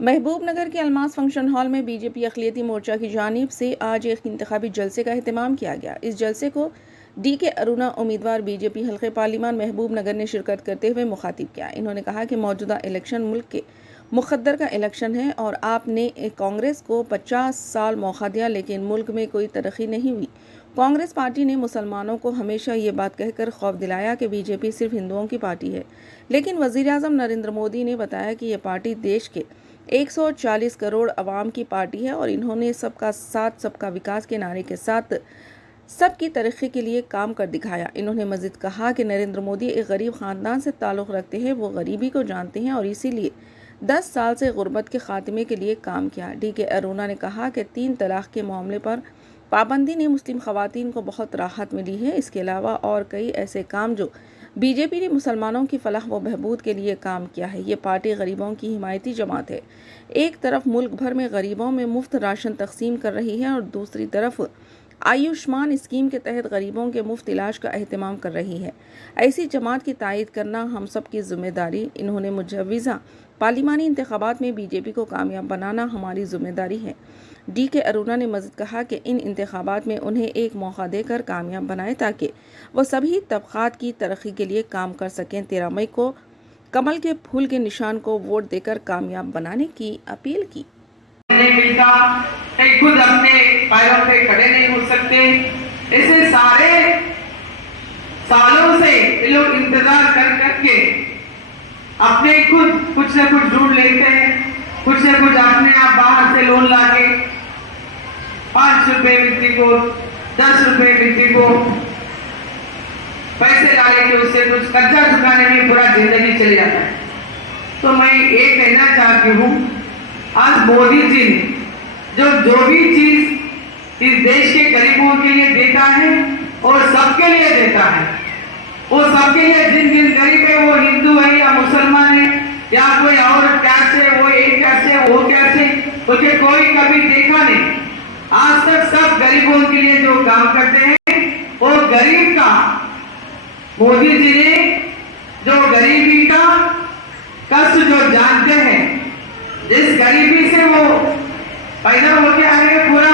महबूबनगर के Almas function hall में BJP अक़लियती मोर्चा की जानिब से आज एक इंतखाबी जलसे का एहतमाम किया गया। इस जलसे को DK अरुणा उम्मीदवार बीजेपी हल्के पार्लिमान महबूबनगर ने शिरकत करते हुए मुखातिब किया। इन्होंने कहा कि मौजूदा इलेक्शन मुल्क के मुक़द्दर का इलेक्शन है और आपने कांग्रेस को 50 साल मौका दिया लेकिन मुल्क में कोई तरक्की नहीं हुई। कांग्रेस पार्टी ने मुसलमानों को हमेशा ये बात कहकर खौफ दिलाया कि बीजेपी सिर्फ हिंदुओं की पार्टी है, लेकिन वज़ीर आज़म नरेंद्र मोदी ने बताया कि यह पार्टी देश के 140 करोड़ अवाम की पार्टी है और इन्होंने सबका साथ सबका विकास के नारे के साथ सबकी तरक्की के लिए काम कर दिखाया। इन्होंने मज़ीद कहा कि नरेंद्र मोदी एक गरीब ख़ानदान से ताल्लुक़ रखते हैं, वो गरीबी को जानते हैं और इसीलिए 10 साल से गुर्बत के ख़ात्मे के लिए काम किया। DK अरुणा ने कहा कि 3 तलाक़ के मामले पर पाबंदी ने मुस्लिम ख़वातीन को बहुत राहत मिली है। इसके अलावा और कई ऐसे काम जो बीजेपी ने मुसलमानों की फलाह व बहबूद के लिए काम किया है। ये पार्टी गरीबों की हिमायती जमात है। एक तरफ मुल्क भर में गरीबों में मुफ्त राशन तकसीम कर रही है और दूसरी तरफ आयुष्मान स्कीम के तहत गरीबों के मुफ्त इलाज का एहतमाम कर रही है। ऐसी जमात की तायद करना हम सब की जिम्मेदारी। इन्होंने मुजव्विज़ा पार्लिमानी इंतखाबात में बीजेपी को कामयाब बनाना हमारी जिम्मेदारी है। DK अरुणा ने मज़ीद कहा कि इन इंतखाबात में उन्हें एक मौका देकर कामयाब बनाए ताकि वह सभी तबक़ात की तरक्की के लिए काम कर सकें। 13 मई को कमल के फूल के निशान को वोट देकर कामयाब बनाने की अपील की। खुद अपने पैरों पे खड़े नहीं हो सकते, ऐसे सारे सालों से ये लोग इंतजार कर करके अपने खुद कुछ न कुछ ढूंढ लेते हैं, कुछ न कुछ अपने आप बाहर से लोन लाके 5 रुपए मिट्टी को 10 रुपए मिट्टी को पैसे डाले के उससे कुछ कर्जा चुकाने में पूरा जिंदगी चली जाता है। तो मैं ये कहना चाहती हूँ, आज मोदी जी ने जो भी चीज इस देश के गरीबों के लिए देता है और सबके लिए देता है, वो सबके लिए जिन जिन गरीब है वो हिंदू है या मुसलमान है या कोई और कैस्ट है, वो एक कैस्ट है वो कैस्ट है, क्योंकि कोई कभी देखा नहीं। आज तक सब गरीबों के लिए जो काम करते हैं वो गरीब का मोदी जी ने जो गरीबी का कष्ट जो जानते हैं, जिस गरीबी से वो पैदा होके आए पूरा